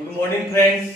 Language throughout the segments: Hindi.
Good morning friends,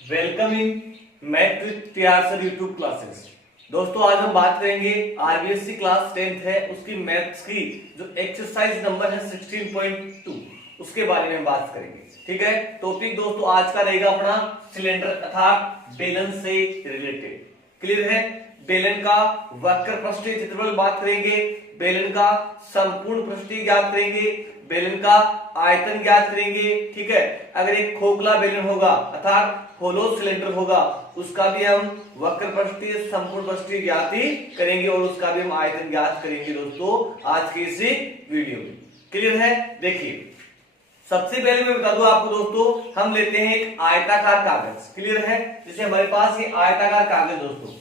welcome in math with TR sir YouTube classes. दोस्तों आज हम बात करेंगे आरबीएससी क्लास 10th है उसकी मैथ्स की जो एक्सरसाइज नंबर है 16.2 उसके बारे में हम बात करेंगे। ठीक है, टॉपिक दोस्तों आज का रहेगा अपना सिलेंडर अर्थात बेलन से रिलेटेड। क्लियर है, बेलन का वक्र पृष्ठीय क्षेत्रफल बात करेंगे, बेलन का संपूर्ण पृष्ठीय ज्ञात करेंगे, बेलन का आयतन ज्ञात करेंगे। ठीक है, अगर एक खोखला बेलन होगा अर्थात होलो सिलेंडर होगा उसका भी हम वक्र पृष्ठीय संपूर्ण पृष्ठीय ज्ञात ही करेंगे और उसका भी हम आयतन ज्ञात करेंगे दोस्तों आज के इसी वीडियो में। क्लियर है, देखिए सबसे पहले मैं बता दूं आपको दोस्तों, हम लेते हैं एक आयताकार कागज। क्लियर है, जैसे हमारे पास ये आयताकार कागज दोस्तों,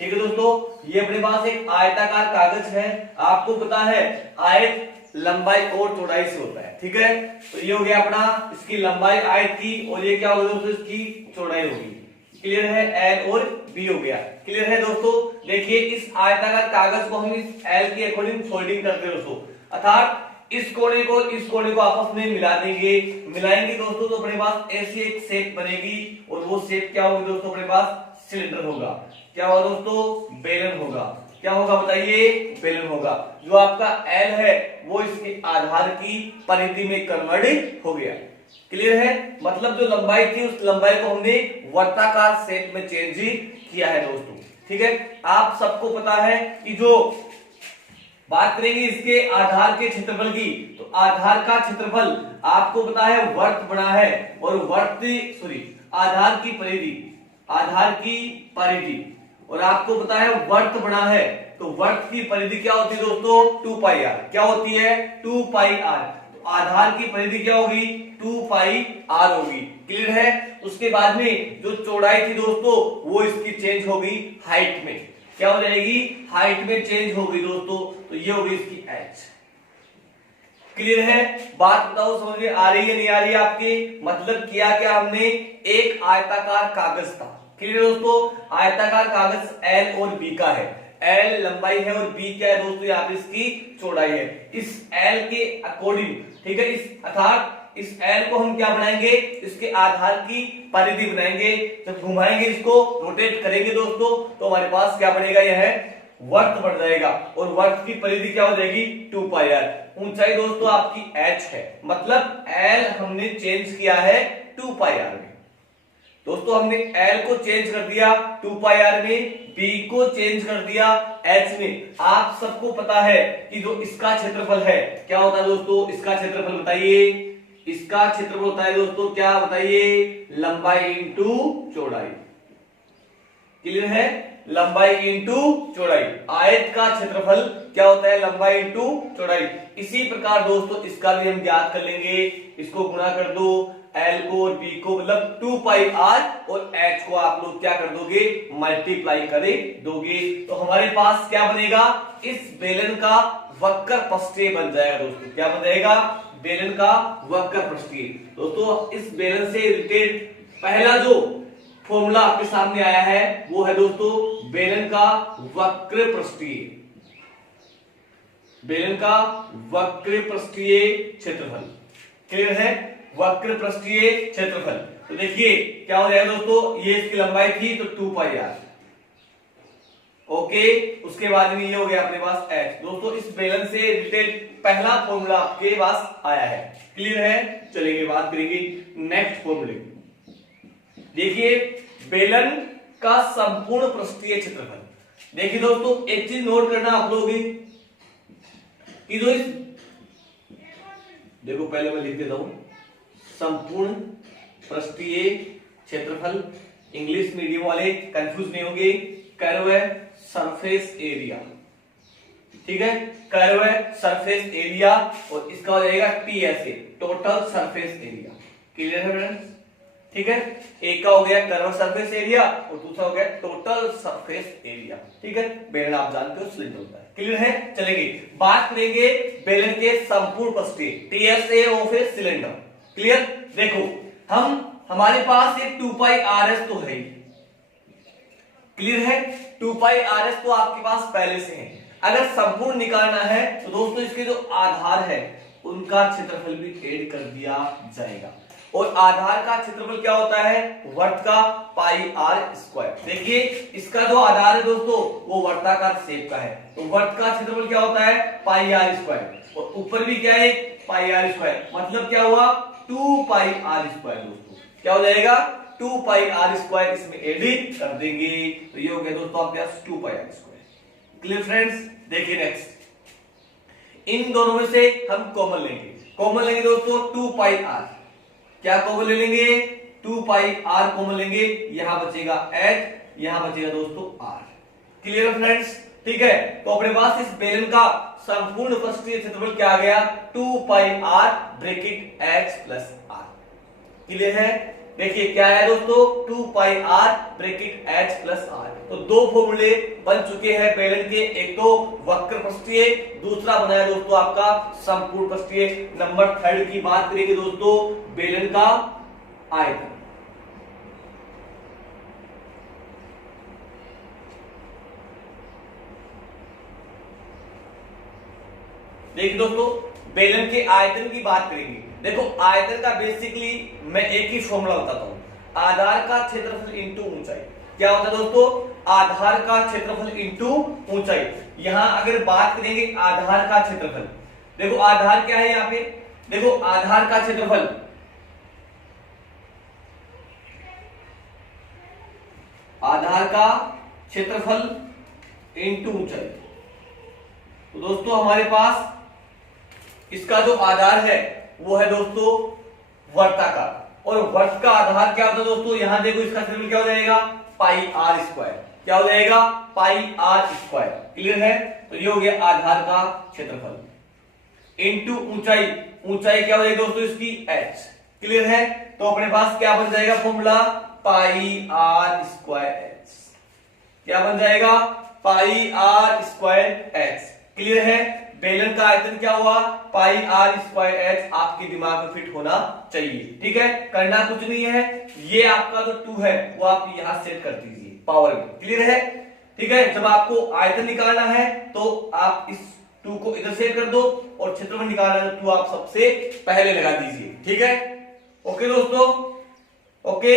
ठीक है दोस्तों, ये अपने पास एक आयताकार कागज है। आपको पता है आयत लंबाई और चौड़ाई से होता है। ठीक है, तो ये हो गया अपना इसकी लंबाई आयत की और ये क्या होगा दोस्तों इसकी चौड़ाई होगी। क्लियर है, एल और बी हो गया। क्लियर है दोस्तों, देखिए इस आयताकार कागज को हम इस एल के अकॉर्डिंग फोल्डिंग करते हैं दोस्तों, अर्थात इस कोने को आपस में मिला देंगे। मिलाएंगे दोस्तों तो अपने पास ऐसी एक शेप बनेगी और वो शेप क्या होगी दोस्तों, अपने पास सिलेंडर होगा। क्या होगा दोस्तों, बेलन होगा। क्या होगा बताइए, बेलन होगा। जो आपका एल है वो इसके आधार की परिधि में कन्वर्ट हो गया। क्लियर है, मतलब जो लंबाई थी उस लंबाई को हमने वर्ताकार शेप में चेंज किया है दोस्तों। ठीक है, आप सबको पता है कि जो बात करेंगे इसके आधार के क्षेत्रफल की, तो आधार का क्षेत्रफल आपको पता है वर्त बना है और आधार की परिधि और आपको पता है वर्त बना है, तो वर्त की परिधि क्या होती है दोस्तों, 2 पाई आर। क्या होती है, 2 पाई आर। तो आधार की परिधि क्या होगी, 2 पाई आर होगी। क्लियर है, उसके बाद में जो चौड़ाई थी दोस्तों वो इसकी चेंज होगी हाइट में। क्या हो जाएगी, हाइट में चेंज होगी दोस्तों, तो ये होगी इसकी एच। क्लियर है, बात बताओ समझ में आ रही है नहीं आ रही है आपके। मतलब किया क्या हमने, एक आयताकार कागज था। क्लियर दोस्तों, आयताकार कागज एल और बी का है। एल लंबाई है और बी क्या है दोस्तों, यहाँ पे इसकी चौड़ाई है। इस एल के अकॉर्डिंग, ठीक है, इस एल को हम क्या बनाएंगे, इसके आधार की परिधि बनाएंगे। जब घुमाएंगे इसको, रोटेट करेंगे दोस्तों, तो हमारे पास क्या बनेगा, यह वर्त बन जाएगा और वर्त की परिधि क्या हो जाएगी, 2 पाई आर। ऊंचाई दोस्तों आपकी एच है, मतलब एल हमने चेंज किया है 2 पाई आर में। दोस्तों हमने एल को चेंज कर दिया 2 पाई आर में, बी को चेंज कर दिया एच में। आप सबको पता है कि जो इसका क्षेत्रफल है क्या होता है दोस्तों, इसका क्षेत्रफल बताइए। इसका क्षेत्रफल होता है दोस्तों क्या बताइए, लंबाई इंटू चौड़ाई। क्लियर है, लंबाई इंटू चौड़ाई। आयत का क्षेत्रफल क्या होता है, लंबाई इंटू चौड़ाई। इसी प्रकार दोस्तों इसका भी हम ज्ञात कर लेंगे। इसको गुणा कर दो, एल को और बी को, मतलब 2 पाई आर और एच को आप लोग क्या कर दोगे, मल्टीप्लाई कर दोगे। तो हमारे पास क्या बनेगा, इस बेलन का वक्र पृष्ठीय बन जाएगा दोस्तों। क्या बन जाएगा, बेलन का वक्र पृष्ठीय। दोस्तों इस बेलन से रिलेटेड पहला जो फॉर्मूला आपके सामने आया है वो है दोस्तों बेलन का वक्र पृष्ठीय, बेलन का वक्र पृष्ठीय क्षेत्रफल। क्लियर है, वक्र पृष्ठीय क्षेत्रफल। तो देखिए क्या हो जाएगा दोस्तों, ये इसकी लंबाई थी तो 2 पाई आर। ओके, उसके बाद में ये हो गया अपने पास एच। दोस्तों इस बेलन से रिलेटेड पहला फॉर्मूला आपके पास आया है। क्लियर है, चलेंगे बात करेंगे नेक्स्ट फॉर्मूले। देखिए बेलन का संपूर्ण पृष्ठीय क्षेत्रफल। देखिए दोस्तों एक चीज नोट करना आप लोग कि जो इस, देखो पहले मैं लिख देता हूं, संपूर्ण पृष्ठीय क्षेत्रफल। इंग्लिश मीडियम वाले कंफ्यूज नहीं होंगे, कर्व है सरफेस एरिया। ठीक है, कर्व है सरफेस एरिया और इसका हो जाएगा TSA, total surface area. Clear है फ्रेंड्स, ठीक है, एक का हो गया कर्व सरफेस एरिया और दूसरा हो गया टोटल सरफेस एरिया। ठीक है, बेलन आप जानते हो सिलेंडर होता है। क्लियर है, चलेंगे बात करेंगे बेलन के संपूर्ण पृष्ठीय, TSA of a cylinder. Clear, देखो हमारे पास एक 2 पाई आर एस तो है। क्लियर है, 2 पाई आर एस तो आपके पास पहले से है। अगर संपूर्ण निकालना है तो दोस्तों इसके जो आधार है उनका क्षेत्रफल भी ऐड कर दिया जाएगा। और आधार का क्षेत्रफल क्या होता है, वर्त का पाई आर स्क्वायर। देखिए इसका जो आधार है दोस्तों वो वर्ताकार शेप का है, तो वर्त का क्षेत्रफल क्या होता है, पाई आर स्क्वायर, और ऊपर भी क्या है, पाई आर स्क्वायर। मतलब क्या हुआ, 2 पाई आर स्क्वायर। दोस्तों क्या हो जाएगा, 2 पाई आर स्क्वायर, इसमें एडिट कर देंगे तो ये हो गया दोस्तों आपके पास 2 pi are square. Clear friends. देखिए नेक्स्ट, इन दोनों में से हम कॉमन लेंगे। कॉमन लेंगे दोस्तों 2 पाई आर, क्या कॉमन ले लेंगे, 2 पाई आर कॉमन लेंगे, यहां बचेगा h, यहां बचेगा दोस्तों r। क्लियर फ्रेंड्स, ठीक है। तो अपने पास इस बेलन का संपूर्ण पृष्ठीय क्षेत्रफल क्या आ गया, 2 pi R bracket h plus r। Clear है। देखिए क्या है दोस्तों, 2 pi R bracket h plus r। तो दो फॉर्मूले बन चुके हैं बेलन के, एक तो वक्र पृष्ठीय, दूसरा बना है दोस्तों आपका संपूर्ण पृष्ठीय। नंबर 3 की बात करेंगे दोस्तों, बेलन का आयतन। देखिए दोस्तों बेलन के आयतन की बात करेंगे। देखो आयतन का बेसिकली मैं एक ही फॉर्मूला बताता हूं, आधार का क्षेत्रफल इंटू ऊंचाई। क्या होता है दोस्तों, आधार का क्षेत्रफल इंटू ऊंचाई। यहां अगर बात करेंगे आधार का क्षेत्रफल, देखो आधार क्या है यहां पे, देखो आधार का क्षेत्रफल, आधार का क्षेत्रफल इंटू ऊंचाई। तो दोस्तों हमारे पास इसका जो आधार है वो है दोस्तों वर्ताकार, और वर्त का आधार क्या होता है दोस्तों, यहां देखो इसका क्षेत्रफल क्या हो जाएगा, पाई आर स्क्वायर। क्या हो जाएगा, पाई आर स्क्वायर। क्लियर है। तो ये हो गया आधार का क्षेत्रफल इनटू ऊंचाई। ऊंचाई क्या हो जाएगी दोस्तों इसकी, h। क्लियर है। तो अपने पास क्या बन जाएगा formula, pi are square h। क्या बन जाएगा, pi are square h। Clear है। बेलन का आयतन क्या हुआ, पाई आर स्क्वायर h। आपके दिमाग में फिट होना चाहिए, ठीक है। करना कुछ नहीं है, ये आपका जो 2 है वो आप यहां सेट कर दीजिए पावर में। क्लियर है, ठीक है। जब आपको आयतन निकालना है तो आप इस 2 को इधर सेट कर दो, और क्षेत्रफल निकालना है तो 2 आप सबसे पहले लगा दीजिए, ठीक है। ओके दोस्तों, ओके।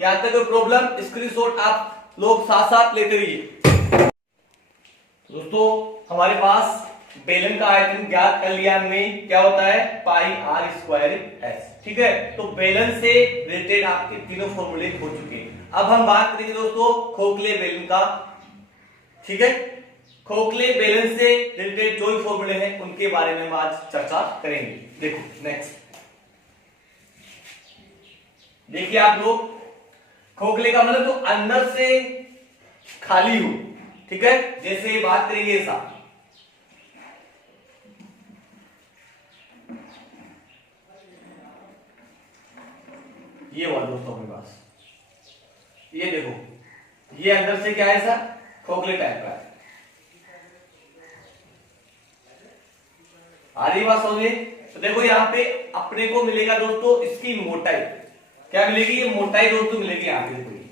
यहां तक कोई प्रॉब्लम, स्क्रीनशॉट आप लोग साथ साथ लेते रहिए। दोस्तों हमारे पास बेलन का आयतन ज्ञात कर लिया हमने, क्या होता है, पाई आर स्क्वायर h। ठीक है। तो बेलन से रिलेटेड आपके तीनों फॉर्मूले हो चुके हैं। अब हम बात करेंगे दोस्तों खोखले बेलन का, ठीक है। खोखले बेलन से रिलेटेड जो फॉर्मूले हैं उनके बारे में हम आज चर्चा करेंगे। देखो नेक्स्ट, देखिए आप लोग, खोखले का मतलब तो अंदर से खाली हो, ठीक है। जैसे बात करेंगे ऐसा, ये हुआ दोस्तों अपने पास, ये देखो ये अंदर से क्या है, ऐसा खोखले टाइप का है। आ रही बात समझे। तो देखो यहाँ पे अपने को मिलेगा दोस्तों इसकी मोटाई, क्या मिलेगी, ये मोटाई दोस्तों मिलेगी यहाँ पे, कोई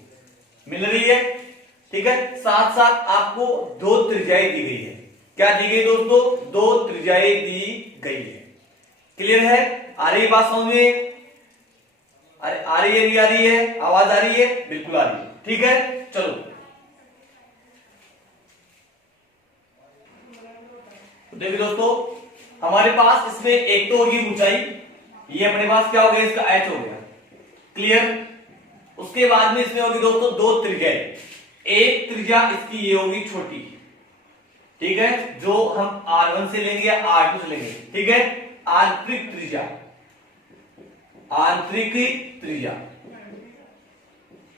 मिल रही है, ठीक है। साथ साथ आपको 2 त्रिज्याएं दी गई है। क्या दी गई दोस्तों, 2 त्रिज्याएं दी गई है। क्लियर है, आ रही बात समझ में, अरे आ रही है, नहीं आ रही है, आवाज आ रही है, बिल्कुल आ रही है, ठीक है। चलो तो देखिए दोस्तों हमारे पास इसमें एक तो होगी ऊंचाई, ये अपने पास क्या हो गया, इसका h हो गया। क्लियर। उसके बाद में इसमें होगी दोस्तों 2 त्रिज्याएं। एक त्रिज्या इसकी ये होगी छोटी, ठीक है, जो हम R1 से लेंगे या R2 से लेंगे, ठीक है। आंतरिक त्रिज्या, आंतरिक त्रिज्या,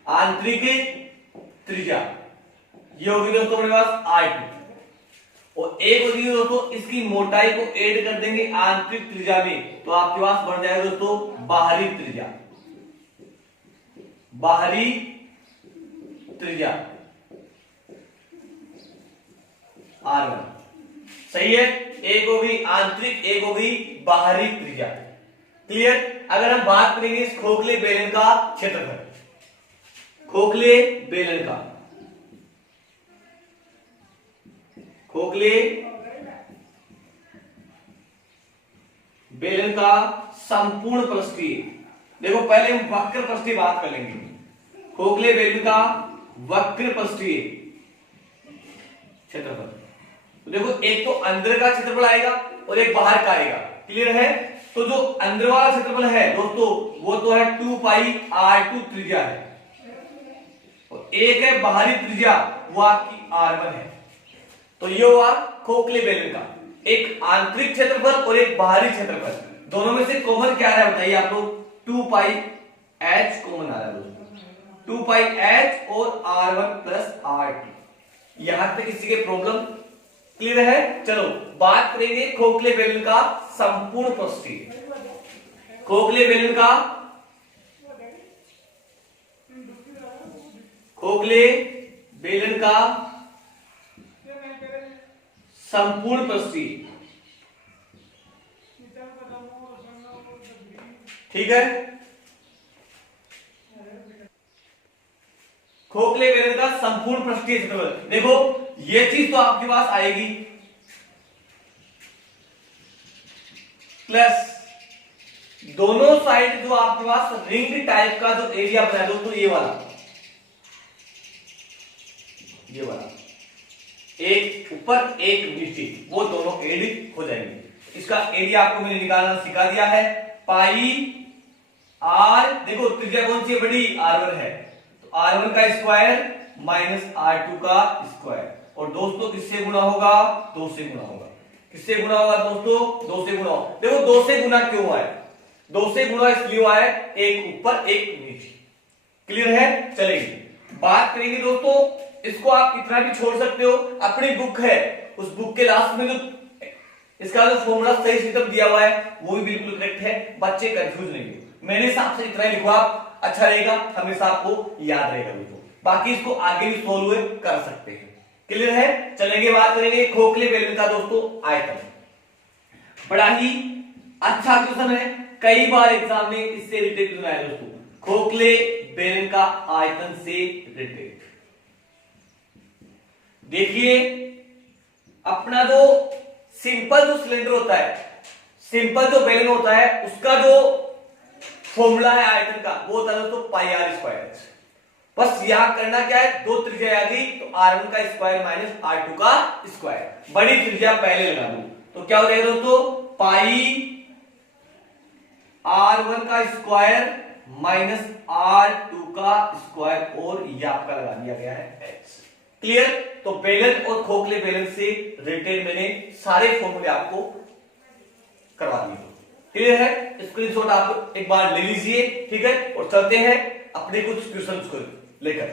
आंतरिक त्रिज्या ये होगी दोस्तों अपने पास R2, और एक होगी दोस्तों इसकी मोटाई को ऐड कर देंगे आंतरिक त्रिज्या में, तो आपके पास बन जाएगा दोस्तों बाहरी त्रिज्या, बाहरी त्रिज्या R1। सही है, एक होगी आंतरिक, एक होगी बाहरी त्रिज्या। क्लियर। अगर हम बात करेंगे इस खोखले बेलन का क्षेत्रफल, खोखले बेलन का, खोखले बेलन का संपूर्ण पृष्ठीय, देखो पहले हम वक्र पृष्ठीय बात कर लेंगे। खोखले बेलन का वक्र पृष्ठीय क्षेत्रफल, तो देखो एक तो अंदर का क्षेत्रफल आएगा और एक बाहर का आएगा। क्लियर है? तो जो अंदर वाला क्षेत्रफल है दोस्तों वो तो है 2 पाई r2 त्रिज्या है, और एक है बाहरी त्रिज्या वो आपकी r1 है। तो ये हुआ खोखले बेलन का एक आंतरिक क्षेत्रफल और एक बाहरी क्षेत्रफल। दोनों में से कॉमन क्या आ रहा है बताइए आप लोग? 2 पाई h कॉमन आ रहा है दोस्तों, 2 पाई h और r1 प्लस r2। यहां तक किसी के प्रॉब्लम क्लियर है? चलो बात करेंगे खोखले बेलन का संपूर्ण पृष्ठीय। खोखले बेलन का संपूर्ण पृष्ठीय, ठीक है? खोखले बेलन का संपूर्ण पृष्ठीय क्षेत्रफल, देखो ये चीज तो आपके पास आएगी, प्लस दोनों साइड जो आपके पास रिंग टाइप का जो एरिया बना है दोस्तों, ये वाला एक ऊपर एक नीचे, वो दोनों एडिट हो जाएंगे। इसका एरिया आपको मैंने निकालना सिखा दिया है, पाई आर, देखो त्रिज्या कौन सी है? बड़ी r1 है, तो r1 का स्क्वायर माइनस r2 का स्क्वायर, और दोस्तों किससे गुणा होगा? 2 से गुणा होगा। किससे गुणा होगा दोस्तों? 2 से गुणा होगा। देखो 2 से गुणा क्यों हुआ है? 2 से गुणा इसलिए हुआ है, एक ऊपर एक नीचे। क्लियर है? चलेगी बात करेंगे दोस्तों, इसको आप इतना भी छोड़ सकते हो, अपनी बुक है उस बुक के लास्ट में जो इसका जो फॉर्मूला सही सिस्टम दिया हुआ है वो भी बिल्कुल करेक्ट है, बच्चे कंफ्यूज नहीं हो। मेरे हिसाब से इतना ही लिखो आप, अच्छा रहेगा, हमेशा आपको याद रहेगा बिल्कुल। बाकी इसको आगे भी सोल्व कर सकते हैं। क्लियर है? चलेंगे बात करेंगे खोखले बेलन का दोस्तों आयतन। बड़ा ही अच्छा क्वेश्चन है, कई बार एग्जाम में इससे रिलेटेड आया दोस्तों, खोखले बेलन का आयतन से रिलेटेड। देखिए अपना जो सिंपल जो सिलेंडर होता है, सिंपल जो बेलन होता है, उसका जो फॉर्मूला है आयतन का वो होता है दोस्तों पाई आर स्क्वायर। बस यहां करना क्या है, दो त्रिज्या आ गई तो r1 का स्क्वायर माइनस r2 का स्क्वायर, बड़ी त्रिज्या पहले लगा दूं तो क्या हो जाएगा दोस्तों? पाई r1 का स्क्वायर माइनस r2 का स्क्वायर, और ये आपका लगा दिया गया है h। क्लियर? तो बेलन और खोखले बेलन से रिलेटेड मैंने सारे फॉर्मूले आपको करवा दिए। क्लियर है? स्क्रीनशॉट आप एक बार ले लीजिए, ठीक है? और चलते हैं अपने कुछ क्वेश्चंस को लेकर।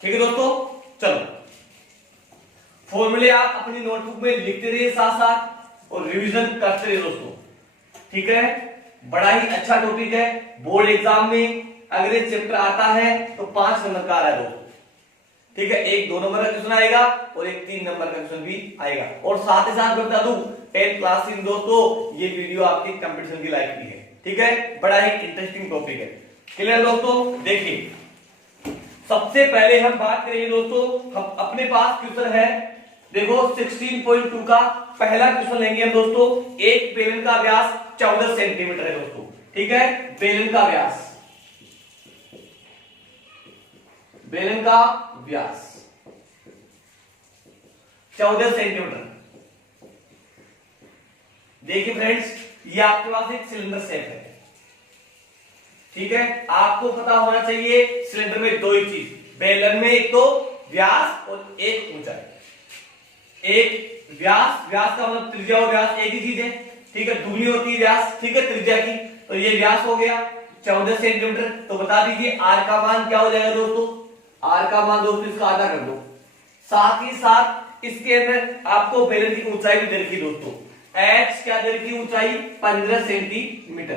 ठीक है दोस्तों, चलो फॉर्मूले आप अपनी नोटबुक में लिखते रहिए साथ साथ और रिवीजन करते रहिए दोस्तों। ठीक है? बड़ा ही अच्छा टॉपिक है, बोर्ड एग्जाम में अगर ये चैप्टर आता है तो 5 नंबर का आ रहा है दोस्तों। ठीक है? एक 2 नंबर का क्वेश्चन आएगा और एक 3 नंबर का क्वेश्चन भी आएगा। और साथ ही साथ मैं बता दूं 10th क्लास में दोस्तों ये वीडियो आपकी कंपटीशन की लायक की है। ठीक है? बड़ा ही इंटरेस्टिंग टॉपिक है। क्लियर दोस्तों? देखिए सबसे पहले हम बात करेंगे दोस्तों, हम अपने पास क्वेश्चन है, देखो 16.2 का पहला क्वेश्चन लेंगे हम दोस्तों। एक बेलन का व्यास 14 सेंटीमीटर है दोस्तों। ठीक है? बेलन का व्यास, बेलन का व्यास 14 सेंटीमीटर। देखिए फ्रेंड्स, ये आपके पास एक सिलेंडर शेप है। ठीक है? आपको पता होना चाहिए सिलेंडर में दो ही चीज, बेलन में एक तो व्यास और एक ऊंचाई। एक व्यास, व्यास का मतलब त्रिज्या और व्यास एक ही चीज है। ठीक है? दुगनी होती है व्यास, ठीक है, त्रिज्या की। तो ये व्यास हो गया 14 सेंटीमीटर। तो बता दीजिए आर का मान क्या हो जाएगा दोस्तों? आर का मान दोस्तों इसका आधा कर दो। साथ ही साथ इसके अंदर आपको बेलन की ऊंचाई भी दे रखी दोस्तों। एच क्या दे रखी? ऊंचाई 15 सेंटीमीटर।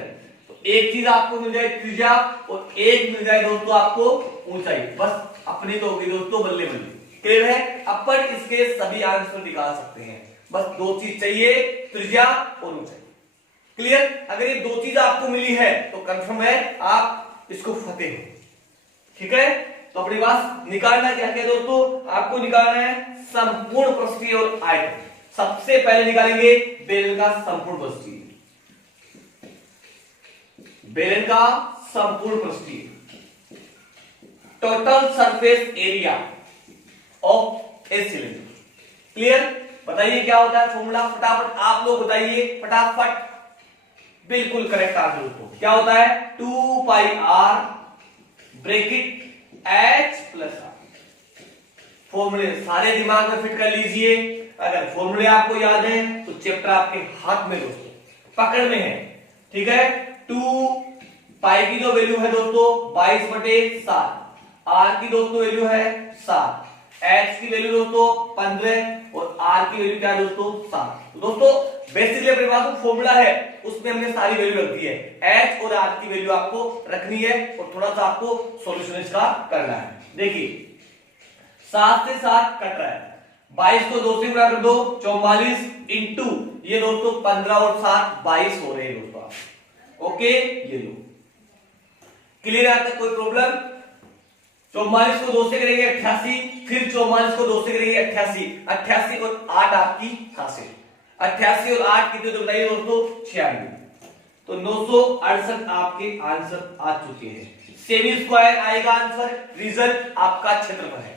तो एक चीज आपको मिल जाए त्रिज्या और एक मिल जाए दोस्तों आपको ऊंचाई। बस अपनी तो होगी दोस्तों बल्ले बल्ले। क्लियर है? अपन इसके सभी आंसर निकाल सकते हैं, बस दो चीज चाहिए, त्रिज्या और ऊंचाई। क्लियर? अगर ये दो चीज आपको मिली है तो कंफर्म है आप इसको फतेह हो। ठीक है? तो अपने पास निकालना क्या क्या दोस्तों? आपको निकालना है संपूर्ण पृष्ठीय और आयतन। सबसे पहले निकालेंगे बेलन का संपूर्ण पृष्ठीय। बेलन का संपूर्ण पृष्ठीय, total surface area of a cylinder. Clear? बताइए क्या होता है फॉर्मूला, फटाफट आप लोग बताइए, फटाफट। बिल्कुल करेक्ट आंसर दोस्तों, क्या होता है 2 pi R bracket H plus R. फॉर्मूले सारे दिमाग में फिट कर लीजिए। अगर फॉर्मूले आपको याद है तो चैप्टर आपके हाथ में दोस्तों, पकड़ में है। ठीक है, 2 पाई की जो वैल्यू है दोस्तों 22/7, आर की दोस्तों वैल्यू है 7, एच की वैल्यू दोस्तों 15 और आर की वैल्यू क्या है दोस्तों 7। तो दोस्तों बेसिकली अपने पास फॉर्मूला है, उसमें हमने सारी वैल्यू रख दी है। एच और आर की वैल्यू आपको रखनी है और थोड़ा सा आपको सॉल्यूशन इसका करना है। देखिए 7 से 7 कट रहा है, 22 को 2 से गुणा कर दो 44 इंटू ये दोस्तों 15 और 7 22 हो रहे हैं दोस्तों। ओके, ये लो, क्लियर है? तक कोई प्रॉब्लम? 44 को 2 से करेंगे 88, फिर 44 को 2 से करेंगे 88, 88 और 8 आपकी हासिल, 88 और 8 कितने तो बताइए दोस्तों 96। तो 968 आपके आंसर आ चुके हैं। सेमी स्क्वायर आएगा आंसर, रीजन आपका क्षेत्रफल है।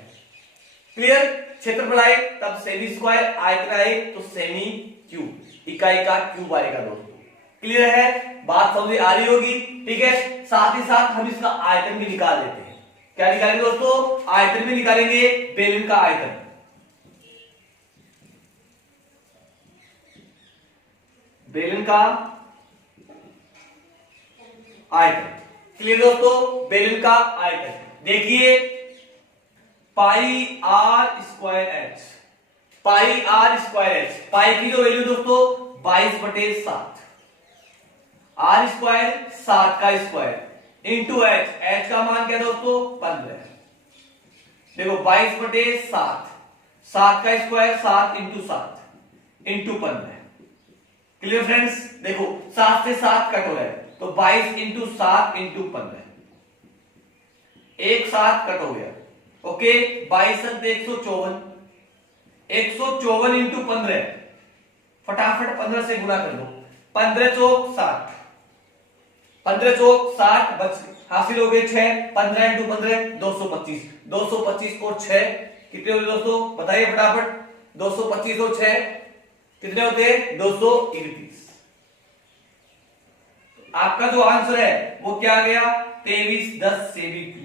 क्लियर? क्षेत्रफल आए तब सेमी स्क्वायर, आयतन आए तो सेमी क्यूब, इकाई का क्यूब आएगा दोस्तों। क्लियर है? बात समझ आ रही होगी। ठीक है, साथ ही साथ हम इसका आयतन भी निकाल लेते हैं। क्या निकालेंगे दोस्तों? आयतन भी निकालेंगे, बेलन का आयतन। बेलन का आयतन। क्लियर दोस्तों? बेलन का आयतन देखिए, pi are square H, pi are square H, pi की जो वैल्यू दोस्तों 22/7, आर स्क्वायर 7 का स्क्वायर इंटू एच, एच का मान क्या दोस्तों 15। देखो 22/7, 7 का square 7 into 7 into 15। Clear friends? देखो 7 से 7 कट हो रहा है तो 22 इंटू 7 इंटू 15, एक 7 कट हो गया। ओके, 22 154, 154 इंटू 15, फटाफट 15 से गुणा कर दो, 15 चौक 60, 15 चौक 60 बच हासिल हो गए 6, 15 इंटू 15 225, 225 और 6 कितने होते दोस्तों बताइए फटाफट। 225 और 6 कितने होते हैं 231। आपका जो आंसर है वो क्या आ गया 2310 सेमी क्यूब।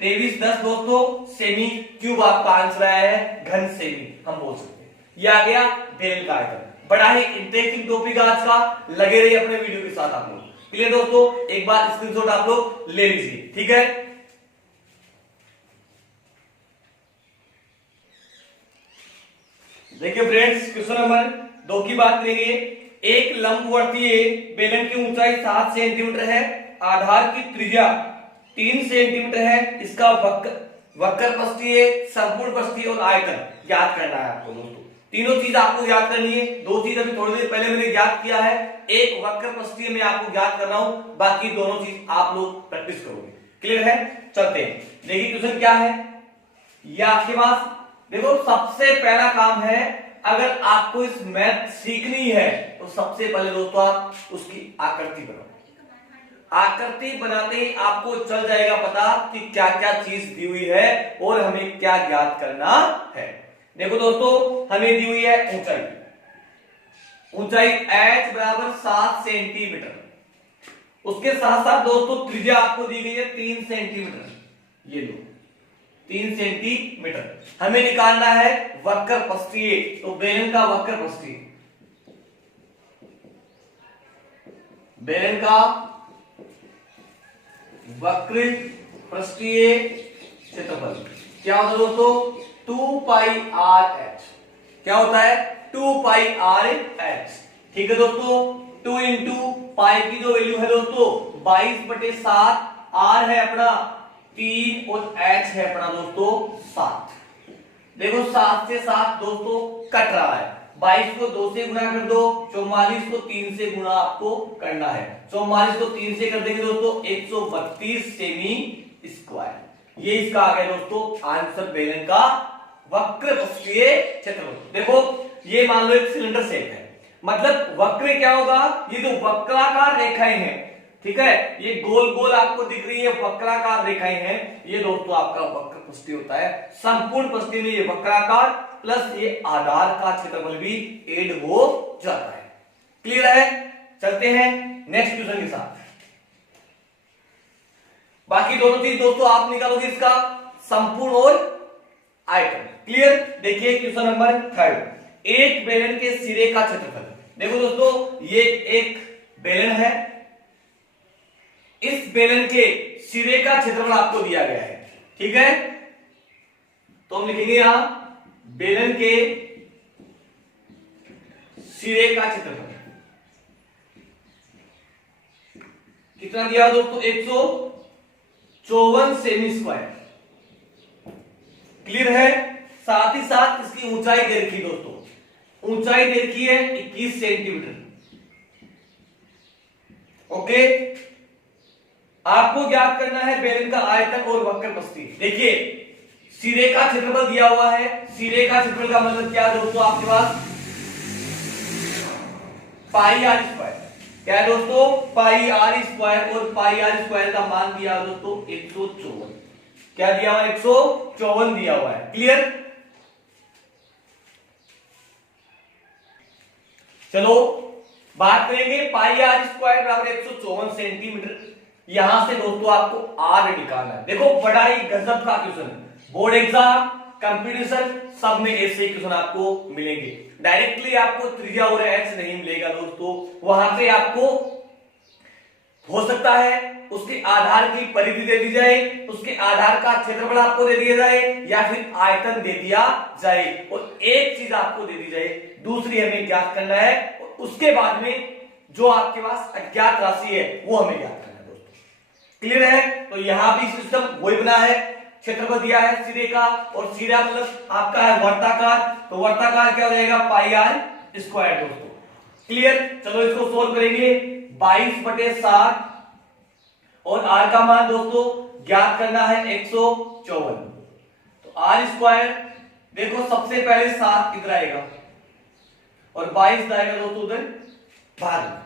2310 दोस्तों सेमी क्यूब आपका आंसर आया है, घन सेमी हम बोल सकते हैं। ये आ गया बेलन का आयतन। बड़ा ही इंटरेस्टिंग टॉपिक आज का, लगे रहिए अपने वीडियो के साथ आप लोग। क्लियर दोस्तों? एक बार स्क्रीनशॉट आप लोग ले लीजिए। ठीक है, देखिए फ्रेंड्स क्वेश्चन नंबर 2 की बात करेंगे। एक लंबवर्तीय बेलन की ऊंचाई 7 सेंटीमीटर है, आधार की त्रिज्या 3 सेंटीमीटर है, इसका वक्र पृष्ठीय, संपूर्ण पृष्ठीय और आयतन ज्ञात करना है आपको दोस्तों। तीनों चीज आपको याद करनी है। 2 चीज अभी थोड़ी देर पहले मैंने ज्ञात किया है, एक वक्र पृष्ठीय में आपको ज्ञात कर रहा हूं, बाकी दोनों चीज आप लोग प्रैक्टिस करोगे। क्लियर है? चलते हैं, देखिए क्वेश्चन क्या है ये आपके पास। देखो सबसे पहला काम है, अगर आपको इस मैथ सीखनी है तो सबसे पहले दोस्तों आप उसकी आकृति बनाओ। आकृति बनाते ही आपको चल जाएगा पता कि क्या क्या चीज दी हुई है और हमें क्या ज्ञात करना है। देखो दोस्तों हमें दी हुई है ऊंचाई, ऊंचाई h बराबर 7 सेंटीमीटर, उसके साथ साथ दोस्तों त्रिज्या आपको दी गई है 3 सेंटीमीटर, ये लो 3 सेंटीमीटर। हमें निकालना है वक्र पृष्ठीय, तो बेलन का वक्र पृष्ठीय, बेलन का वक्र पृष्ठीय क्षेत्रफल क्या होता है दोस्तों 2 पाई आर एच। क्या होता है 2 पाई आर एच। ठीक है दोस्तों, 2 इंटू पाई की जो वैल्यू है दोस्तों 22/7, आर है अपना 3 और एच है अपना दोस्तों 7। देखो 7 से 7 दोस्तों कट रहा है, 22 को 2 से गुणा कर दो, 44 को 3 से गुणा आपको करना है। 44 को 3 से कर देंगे दोस्तों 132 सेमी स्क्वायर। ये इसका आ गया दोस्तों आंसर बेलन का वक्र पृष्ठीय क्षेत्रफल। देखो ये मान लो एक सिलेंडर शेप है, मतलब वक्र क्या होगा, ये जो वक्राकार रेखाएं हैं ठीक है, ये गोल गोल आपको दिख रही है वक्राकार रेखाएं हैं, ये दोस्तों आपका वक्र पृष्ठीय होता है। संपूर्ण पृष्ठीय में ये वक्राकार प्लस ये आधार का क्षेत्रफल भी ऐड हो जाता है। क्लियर है? चलते हैं नेक्स्ट क्वेश्चन के साथ। बाकी दोनों चीज दोस्तों आप निकालोगे, इसका संपूर्ण और आयतन। क्लियर? देखिए क्वेश्चन नंबर 3, एक बेलन के सिरे का क्षेत्रफल। देखो दोस्तों, ये एक बेलन है, इस बेलन के सिरे का क्षेत्रफल आपको दिया गया है। ठीक है, तो हम लिखेंगे यहां बेलन के सिरे का क्षेत्रफल कितना दिया दोस्तों, 154 सेमी स्क्वायर। क्लियर है? साथ ही साथ इसकी ऊंचाई दे रखी दोस्तों, ऊंचाई दे रखी है 21 सेंटीमीटर। ओके, आपको ज्ञात करना है बेलन का आयतन और वक्र पृष्ठीय। देखिए सिरे का क्षेत्रफल दिया हुआ है, सिरे का क्षेत्रफल का मतलब क्या है दोस्तों, आपके पास पाई आर स्क्वायर। क्या है दोस्तों, पाई आर स्क्वायर, और पाई आर स्क्वायर का मान दिया है दोस्तों 154। क्या दिया हुआ है, 154 दिया हुआ है। क्लियर? चलो बात करेंगे पाई आर स्क्वायर बराबर 154 सेंटीमीटर। यहां से दोस्तों आपको आर निकालना है। देखो बड़ा ही गजब का क्वेश्चन है, बोर्ड एग्जाम कंपटीशन सब में ऐसे क्वेश्चन आपको मिलेंगे। डायरेक्टली आपको त्रिज्या और एच नहीं मिलेगा दोस्तों, वहां से आपको हो सकता है उसके आधार की परिधि दे दी जाए, उसके आधार का क्षेत्रफल आपको दे दिया जाए, या फिर आयतन दे दिया जाए, और एक चीज आपको दे दी जाए, दूसरी हमें ज्ञात करना है, और उसके बाद में जो आपके पास अज्ञात राशि है वो हमें ज्ञात करना है दोस्तों। क्लियर है? तो यहां भी सिस्टम वही बना है, क्षेत्रफल दिया है सिरे का, और सिरा मतलब आपका है वर्ताकार, तो वर्ताकार क्या हो जाएगा, पाई आर स्क्वायर दोस्तों। क्लियर? चलो इसको सोल्व करेंगे। 22/7 और आर का मान दोस्तों ज्ञात करना है 154। तो आर स्क्वायर, देखो सबसे पहले 7 इधर आएगा और 22 आएगा दोस्तों उधर भाग में।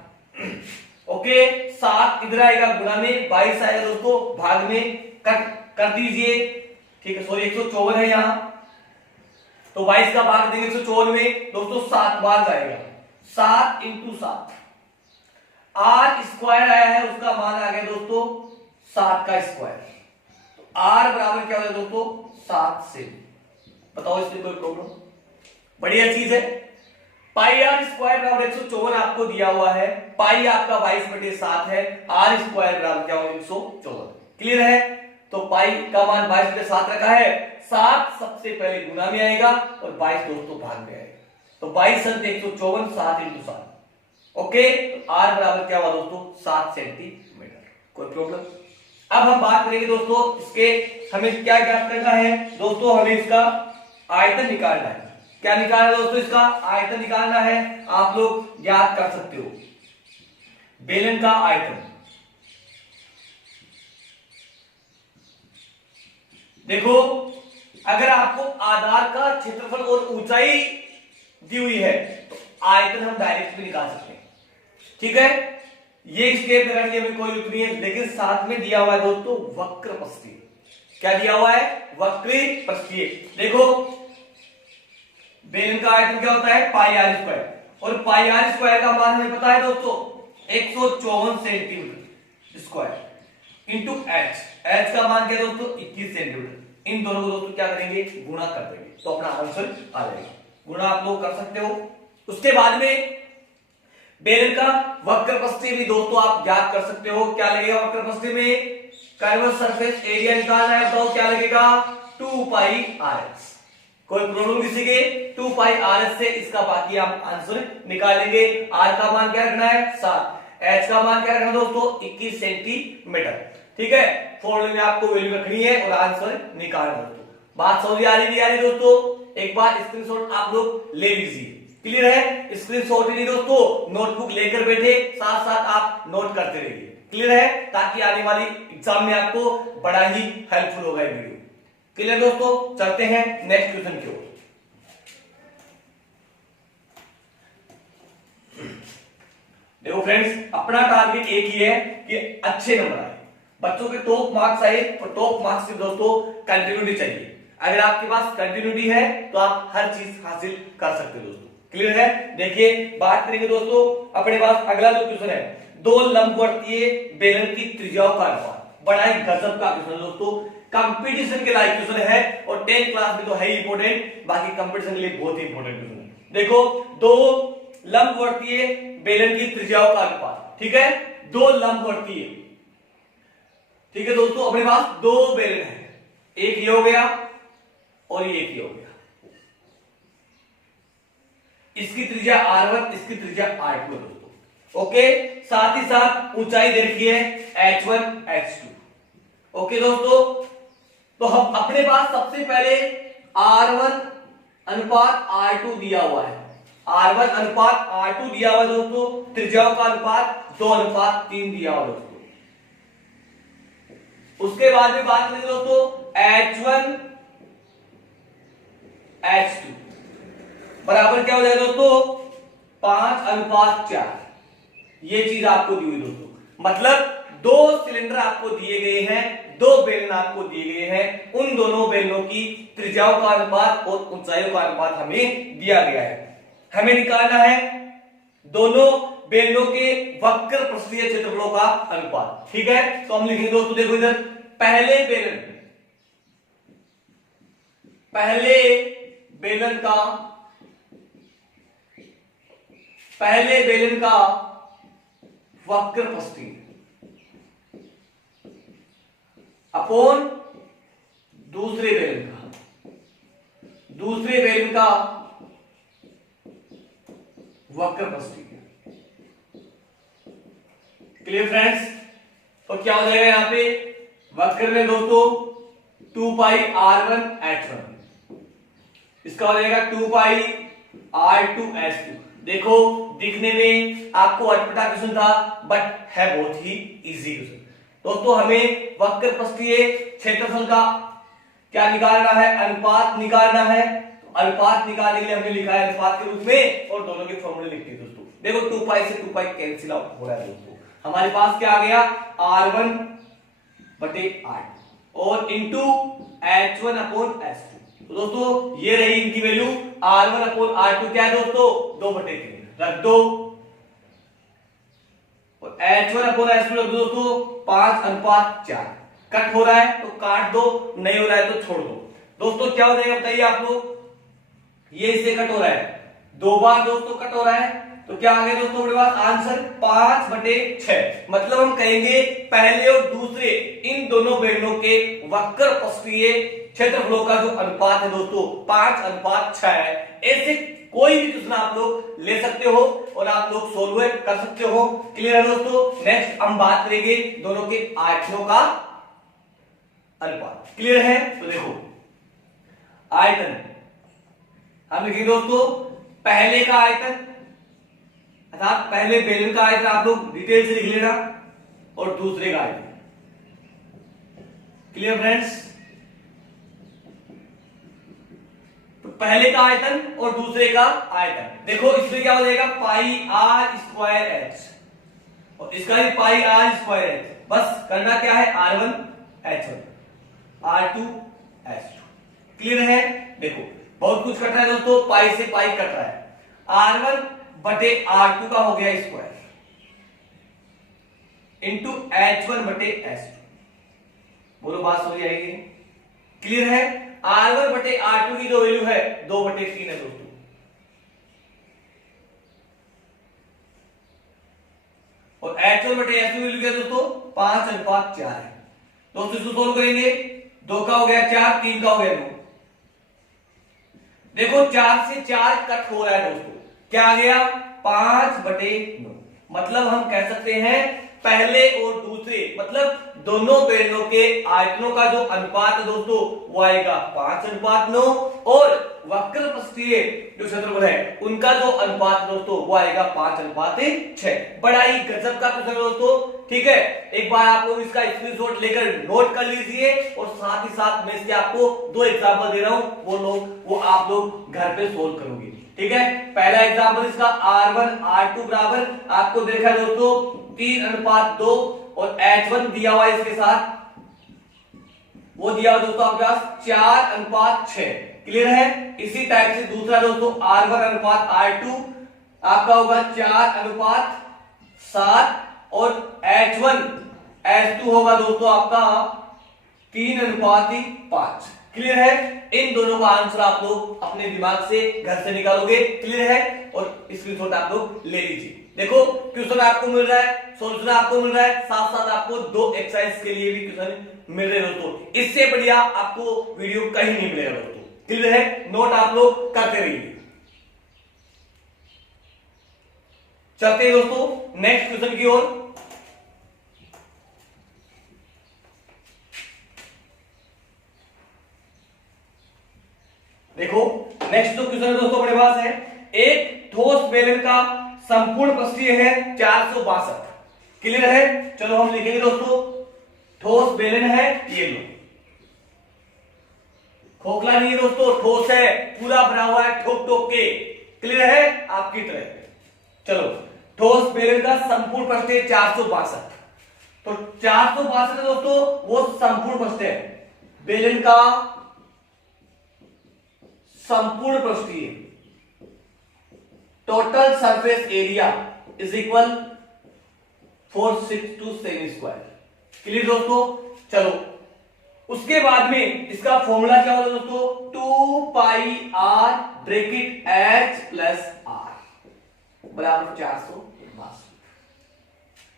ओके, 7 इधर आएगा गुणा में, 22 आएगा दोस्तों भाग में, कट कर दीजिए। ठीक है, सॉरी 154 है यहां, तो 22 का भाग देंगे 154 में दोस्तों, 7 बार आएगा, 7 × 7। आर स्क्वायर आया है, उसका मान आ गया दोस्तों 7 का स्क्वायर। तो आर बराबर क्या हो जाएगा दोस्तों, 7 से। बताओ इसमें कोई प्रॉब्लम? बढ़िया चीज है। पाई आर स्क्वायर बराबर 154 आपको दिया हुआ है, पाई आपका 22/7 है, आर स्क्वायर बराबर क्या होगा 154। क्लियर है? तो पाई का मान 22/7 रखा है, 7 सबसे पहले गुना में आएगा और 22 दोस्तों भाग में आएगा, तो 22 × 154, 7 × 7। ओके, तो आर बराबर क्या हुआ दोस्तों, 7 सेंटीमीटर। कोई प्रॉब्लम? अब हम बात करेंगे दोस्तों इसके, हमें क्या ज्ञात करना है दोस्तों, हमें इसका आयतन निकालना है। क्या निकालना है दोस्तों, इसका आयतन निकालना है। आप लोग ज्ञात कर सकते हो बेलन का आयतन। देखो अगर आपको आधार का क्षेत्रफल और ऊंचाई दी हुई है तो आयतन हम डायरेक्ट भी निकाल सकते हैं। ठीक है, ये स्टेप लगाने में कोई जरूरत नहीं है, लेकिन साथ में दिया हुआ है दोस्तों वक्र पृष्ठीय। क्या दिया हुआ है, वक्र पृष्ठीय। देखो बेलन का आयतन क्या होता है, पाई आर स्क्वायर, और पाई आर स्क्वायर का मान हमें पता है दोस्तों 154 centimetre square into H. H का मान क्या है दोस्तों 21 सेंटीमीटर। इन दोनों को दोस्तों क्या करेंगे, गुणा कर देंगे, तो अपना आंसर आ जाएगा। गुणा आप लोग कर सकते हो। उसके बाद में बेलन का वक्र पृष्ठीय भी दोस्तों आप ज्ञात कर सकते हो। क्या लगेगा वक्र पृष्ठीय में, कर्व सरफेस एरिया निकालना है, बताओ क्या लगेगा, 2 पाई आर एस। कोई प्रॉब्लम किसी के, 2 पाई आर एस से इसका बाकी आप आंसर निकालेंगे। आर का मान क्या रखना है 7, एच का मान क्या रखना दोस्तों 21 सेंटीमीटर। ठीक है, फॉर्मूले में आपको वैल्यू रखनी है और आंसर निकालना दोस्तों। बात समझ आ रही नहीं आ रही दोस्तों, एक बार स्क्रीनशॉट आप लोग ले लीजिए। क्लियर है? स्क्रीनशॉट ही नहीं दोस्तों, नोटबुक लेकर बैठे, साथ साथ आप नोट करते रहिए। क्लियर है? ताकि आने वाली एग्जाम में आपको बड़ा ही हेल्पफुल होगा ये वीडियो। क्लियर दोस्तों? चलते हैं नेक्स्ट क्वेश्चन की ओर। देखो फ्रेंड्स अपना टारगेट एक ही है कि अच्छे नंबर आए, बच्चों के टॉप मार्क्स आए, और टॉप मार्क्स से दोस्तों कंटिन्यूटी चाहिए। अगर आपके पास कंटिन्यूटी है तो आप हर चीज हासिल कर सकते हो दोस्तों। क्लियर है? देखिए बात करेंगे दोस्तों अपने पास अगला जो क्वेश्चन है, दो लंबवर्तीय बेलन की त्रिज्याओं का अनुपात। बड़ा ही गजब का क्वेश्चन दोस्तों, कंपटीशन के लायक क्वेश्चन है और 10th क्लास में तो है ही इंपॉर्टेंट, बाकी कंपटीशन के लिए बहुत ही इंपॉर्टेंट क्वेश्चन है। देखो दो लंबवर्तीय बेलन की त्रिज्याओं का अनुपात, ठीक है, दो लंबवर्तीय, ठीक है दोस्तों, अपने पास दो बेलन है, एक ये हो गया और ये एक ये हो गया, इसकी त्रिज्या r1, इसकी त्रिज्या r2 दोस्तों। ओके, साथ ही साथ ऊंचाई देखिए h1 h2। ओके दोस्तों, तो हम अपने पास सबसे पहले r1 अनुपात r2 दिया हुआ है, r1 अनुपात r2 दिया हुआ है दोस्तों, त्रिज्याओं का अनुपात 2:3 दिया हुआ दोस्तों। उसके बाद में बात करेंगे दोस्तों h1 h2 बराबर क्या हो जाएगा दोस्तों 5:4। ये चीज आपको दी हुई दोस्तों, मतलब दो सिलेंडर आपको दिए गए हैं, दो बेलन आपको दिए गए हैं, उन दोनों बेलनों की त्रिज्याओं का अनुपात और ऊंचाइयों का अनुपात हमें दिया गया है। हमें निकालना है दोनों बेलनों के वक्र पृष्ठीय क्षेत्रफलों का अनुपात, ठीक है। तो हम लिखेंगे दोस्तों, देखो इधर पहले बेलन का वक्र पृष्ठीय अपॉन दूसरे बेलन का वक्र पृष्ठीय। Clear friends? तो क्या हो जाएगा यहाँ पे वक्र में दोस्तों 2πr1 h1, इसका हो जाएगा 2πr2 h2। देखो दिखने में आपको अटपटा क्वेश्चन था, बट है बहुत ही इजी क्वेश्चन दोस्तों। हमें वक्र पृष्ठीय क्षेत्रफल का क्या निकालना है, अनुपात निकालना है। तो अनुपात निकालने के लिए हमने लिखा है अनुपात के रूप में, और दोनों के फॉर्मूले लिखते हैं दोस्तों। देखो 2π से 2π कैंसिल आउट हो रहा है दोस्तों, हमारे पास क्या आ गया r1/r2 और इंटू h1/h2। तो दोस्तों ये रही इनकी वैल्यू, r1/r2 क्या है दोस्तों 2/3, रख दो, और h1/h2 रख दो दोस्तों 5:4। कट हो रहा है तो काट दो, नहीं हो रहा है तो छोड़ दो। दोस्तों क्या हो जाएगा बताइए आप लोग, ये इससे कट हो रहा है, दो बार दोस्तों कट हो रहा है, तो क्या आ गया दोस्तों हमारे पास आंसर 5/6। मतलब हम कहेंगे पहले और दूसरे इन दोनों बेलनों के वक्र पृष्ठीय क्षेत्रफलों का जो अनुपात है दोस्तों 5:6 है। ऐसे कोई भी क्वेश्चन आप लोग ले सकते हो और आप लोग सोल्व कर सकते हो। क्लियर है दोस्तों? नेक्स्ट हम बात करेंगे दोनों के आयतनों का अनुपात। क्लियर है? तो देखो आयतन हम लिखेंगे दोस्तों, पहले का आयतन अर्थात पहले बेलन का आयतन आप लोग डिटेल से लिख लेना, और दूसरे का आयतन। Clear friends? तो पहले का आयतन और दूसरे का आयतन, देखो इसमें क्या हो जाएगा πr²h, और इसका भी πr²h। बस करना क्या है r1 h1 r2 h2। Clear है? देखो बहुत कुछ कट रहा है दोस्तों, पाई से पाई कट रहा है, r1/r2 का हो गया स्क्वायर इंटू h1/h2। बोलो बात समझ आएगी? क्लियर है? r1/r2 की जो वैल्यू है 2/3 है दोस्तों, और h1/h2 की वैल्यू क्या है दोस्तों 5:4 है। दोस्तों इसको सोल्व करेंगे, 2 का हो गया 4, 3 का हो गया 2। देखो 4 से 4 कट हो रहा है दोस्तों, क्या आ गया 5/9। मतलब हम कह सकते हैं पहले और दूसरे मतलब दोनों बेलनों के आयतनों का जो अनुपात है दोस्तों वो आएगा 5:9, और वक्र पृष्ठीय जो क्षेत्रफल है उनका जो अनुपात है दोस्तों वो आएगा 5:6। बड़ा ही गजब का क्वेश्चन है दोस्तों, ठीक है। एक बार आप लोग इसका स्क्रीनशॉट लेकर नोट कर लीजिए, और साथ ही साथ मैं इसके आपको 2 एग्जाम्पल दे रहा हूं, वो आप लोग घर पे सोल्व करोगे। ठीक है, पहला एग्जांपल इसका R1 R2 बराबर आपको देखा है दोस्तों 3:2 और H1 दिया हुआ है इसके साथ, वो दिया हुआ दोस्तों आपके पास 4:6। क्लियर है। इसी टाइप से दूसरा दोस्तों R1 R2 आपका होगा 4:7 और H1 H2 होगा दोस्तों आपका 3:5। क्लियर है। इन दोनों का आंसर आप लोग अपने दिमाग से घर से निकालोगे। क्लियर है। और स्क्रीनशॉट आप लोग ले लीजिए। देखो क्वेश्चन आपको मिल रहा है, सॉल्यूशन आपको मिल रहा है, साथ साथ आपको 2 एक्सरसाइज के लिए भी क्वेश्चन मिल रहे हैं दोस्तों। इससे बढ़िया आपको वीडियो कहीं नहीं मिलेगा दोस्तों। क्लियर है। नोट आप लोग करते रहिए। चलते हैं दोस्तों नेक्स्ट क्वेश्चन की ओर। देखो नेक्स्ट जो क्वेश्चन है दोस्तों अपने पास है, एक ठोस बेलन का संपूर्ण पृष्ठीय है 462। क्लियर है। चलो हम लिखेंगे दोस्तों, ठोस बेलन है ये लो, खोखला नहीं है दोस्तों, ठोस है, पूरा बना हुआ है ठोक ठोक के। क्लियर है आपकी तरह। चलो ठोस बेलन का संपूर्ण पृष्ठीय 462, तो 462 है दोस्तों वो संपूर्ण पृष्ठीय है, बेलन का संपूर्ण पृष्ठीय total surface area is equal 462 semi square. Clear दोस्तों। चलो उसके बाद में इसका फॉर्मूला क्या होगा दोस्तों, 2 pi R bracket H plus R बराबर 462।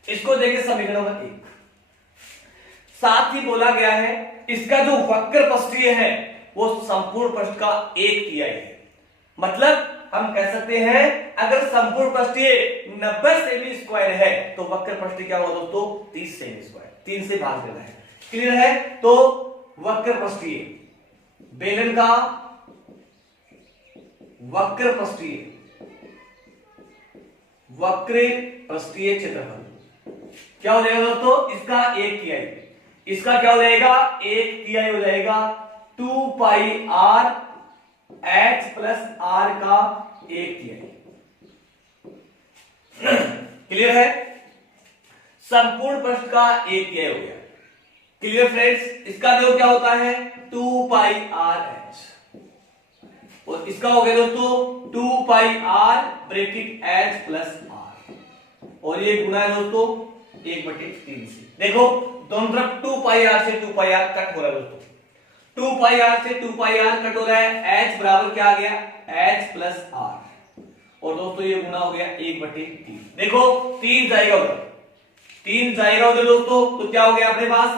इसको देखें समीकरण नंबर 1। साथ ही बोला गया है इसका जो वक्र पृष्ठीय है वो संपूर्ण पृष्ठ का 1/3 है। मतलब हम कह सकते हैं अगर संपूर्ण पृष्ठीय 90 सेमी स्क्वायर है तो वक्र पृष्ठीय क्या होगा दोस्तों, 30 सेमी स्क्वायर। 3 से भाग देना है। क्लियर है। तो वक्र पृष्ठीय बेलन का वक्र पृष्ठीय क्षेत्रफल क्या हो जाएगा दोस्तों, इसका 1/3। इसका क्या हो जाएगा, 1/3 हो जाएगा 2 pi R H plus are का 1/3। क्लियर है। संपूर्ण पृष्ठ का 1/3 हो गया। Clear friends. इसका जो क्या होता है 2 पाई आर एच और इसका हो गया दोस्तों 2 pi R bracket H plus R और ये गुना है दोस्तों 1/3 से। देखो दोनों तरफ 2 पाई आर से 2 पाई आर कट हो रहा है दोस्तों, 2 पाई आर से 2 पाई आर कट हो रहा है। h बराबर क्या आ गया, h प्लस आर और दोस्तों ये गुना हो गया 1/3। देखो 3 जाएगा उधर, 3 जाएगा उधर दोस्तों, तो क्या हो गया अपने पास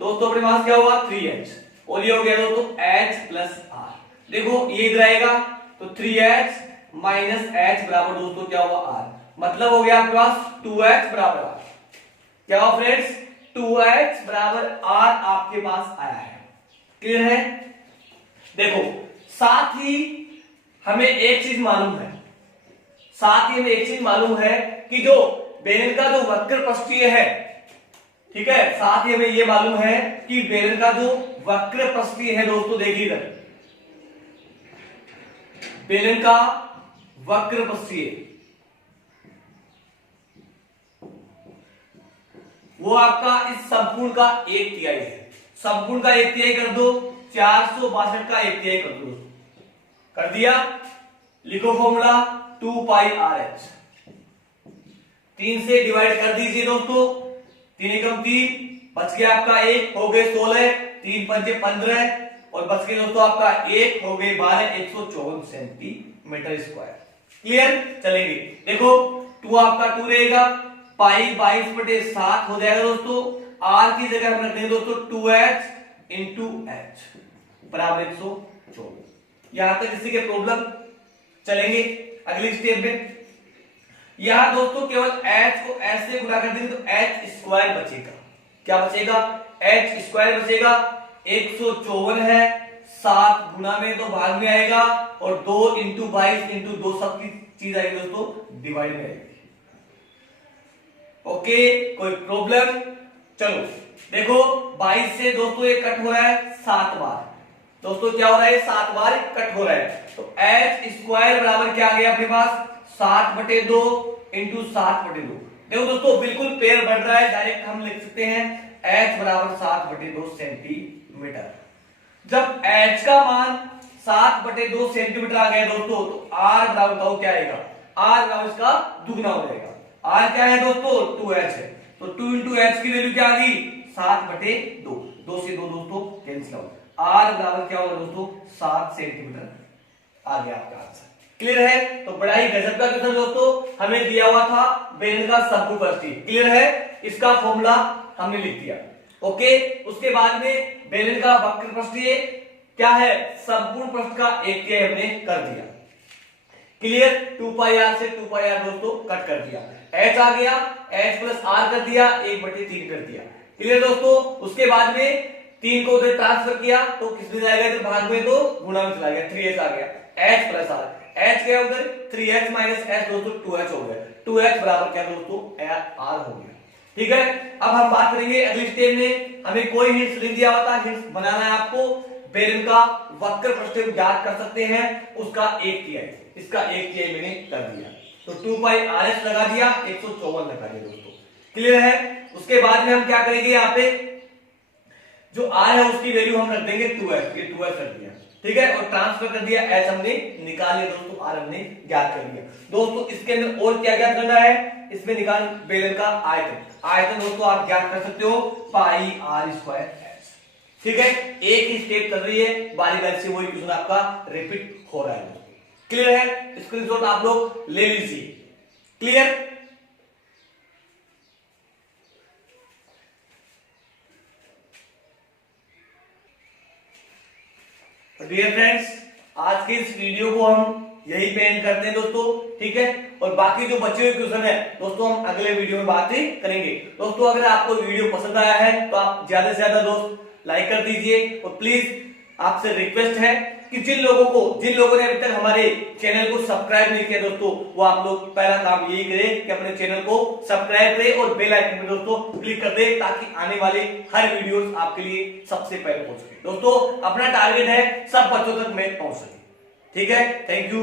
दोस्तों, अपने पास क्या हुआ 3h और ये हो गया दोस्तों h प्लस आर। देखो ये इधर आएगा तो 3h माइनस h बराबर दोस्तों क्या हुआ r, मतलब हो गया आपके पास 2h बराबर r। क्या हुआ फ्रेंड्स, 2h बराबर r आपके पास आया है। क्लियर है। देखो साथ ही हमें एक चीज मालूम है, कि जो बेलन का जो वक्र पृष्ठीय है, ठीक है, साथ ही हमें ये मालूम है कि बेलन का जो वक्र पृष्ठीय है दोस्तों, देखिए इधर बेलन का वक्र पृष्ठीय वो आपका इस संपूर्ण का 1/3 है। संपूर्ण का 1/3 कर दो, 462 का 1/3 कर दो। कर दिया। लिखो फॉर्मूला 2 पाई आर एच, 3 से डिवाइड कर दीजिए दोस्तों, 3 एकम 3 बच गया आपका 1 हो गए 16, 3 पंजे 15 और बच गए दोस्तों आपका 1 हो गए 12, 154 सेंटीमीटर स्क्वायर। क्लियर। चलेंगे देखो 2 आपका 2 रहेगा, पाई 22/7 हो जाएगा दोस्तों। r की जगह हम रख देंगे दोस्तों 2h इंटू h बराबर 124। यहां तक किसी के प्रॉब्लम। चलेंगे अगली स्टेप में। यहां दोस्तों केवल h को s से गुणा कर देंगे तो h स्क्वायर बचेगा। क्या बचेगा, h स्क्वायर बचेगा। 154 है, 7 गुना में तो भाग में आएगा और 2 इंटू 22 इंटू 2 सबकी चीज आएगी दोस्तों डिवाइड में आएगी। ओके कोई प्रॉब्लम। चलो देखो 22 से दोस्तों ये कट हो रहा है 7 बार, दोस्तों क्या हो रहा है, 7 बार कट हो रहा है। तो एच स्क्वायर बराबर क्या आ गया अपने पास, 7/2 इंटू 7/2। देखो दोस्तों बिल्कुल पेयर बढ़ रहा है, डायरेक्ट हम लिख सकते हैं h बराबर 7/2 सेंटीमीटर। जब h का मान 7/2 सेंटीमीटर आ गया दोस्तों, तो r बराबर बताओ क्या आएगा, r बराबर इसका दुगना हो जाएगा। r क्या है दोस्तों, 2h है, तो 2 इंटू h की वैल्यू क्या आ गई, 7/2। 2 से 2 दोस्तों कैंसिल आउट, r बराबर क्या होगा दोस्तों, 7 सेंटीमीटर आ गया आपका आंसर। क्लियर है। तो बड़ा ही गजब का क्वेश्चन दोस्तों, हमें दिया हुआ था बेलन का समभुज पृष्ठ। क्लियर है, इसका फॉर्मूला हमने लिख दिया। ओके, उसके बाद में बेलन का वक्र पृष्ठ ये क्या है, संपूर्ण पृष्ठ का एक तिहाई हमने कर दिया। क्लियर, 2πr से 2πr दोस्तों कट कर दिया, h आ गया, h प्लस r कर दिया, 1/3 कर दिया। क्लियर दोस्तों, उसके बाद में 3 को उधर ट्रांसफर किया तो किस में जाएगा, इधर भाग में तो गुणा में चला गया, 3h आ गया, h प्लस r, h गया उधर 3h माइनस h दोस्तों 2h हो गया, 2h बराबर क्या दोस्तों, r हो गया। ठीक है, अब हम बात करेंगे अगली स्टेप में, हमें कोई हिंट्स नहीं दिया होता, हिंट्स बनाना है आपको। बेलन का वक्र पृष्ठ ज्ञात कर सकते हैं, उसका एक तिहाई, इसका एक तिहाई मैंने कर दिया, तो 2πrs लगा दिया, 154 लगा दिया दोस्तों। क्लियर है, उसके बाद में हम क्या करेंगे, यहाँ पे जो r है उसकी वैल्यू हम रख देंगे 2h, ये 2h रख दिया। ठीक है, और ट्रांसफर कर दिया, h हमने निकाल लिया दोस्तों, r हमने ज्ञात कर लिया। दोस्तों इसके अंदर और क्या ज्ञात करना है, इसमें निकाल बेलन का आयतन। आयतन दोस्तों आप ज्ञात कर सकते हो πr²h। ठीक है, एक ही स्टेप कर रही है, बारी बारी से वही क्वेश्चन आपका रिपीट हो रहा है। क्लियर है, स्क्रीनशॉट आप लोग ले लीजिए। क्लियर, डियर फ्रेंड्स, आज के इस वीडियो को हम यही पे एंड करते हैं दोस्तों। ठीक है, और बाकी जो बचे हुए क्वेश्चन है दोस्तों हम अगले वीडियो में बात ही करेंगे। दोस्तों अगर आपको वीडियो पसंद आया है तो आप ज्यादा से ज्यादा दोस्त लाइक कर दीजिए, और प्लीज आपसे रिक्वेस्ट है कि जिन लोगों ने अभी तक हमारे चैनल को सब्सक्राइब नहीं किया दोस्तों, वो आप लोग पहला काम यही करें कि अपने चैनल को सब्सक्राइब करें और बेल आइकन पे दोस्तों क्लिक कर दें, ताकि आने वाले हर वीडियोस आपके लिए सबसे पहले पहुंच सके। दोस्तों अपना टारगेट है सब बच्चों तक मैथ पहुंच सके। ठीक है, थैंक यू।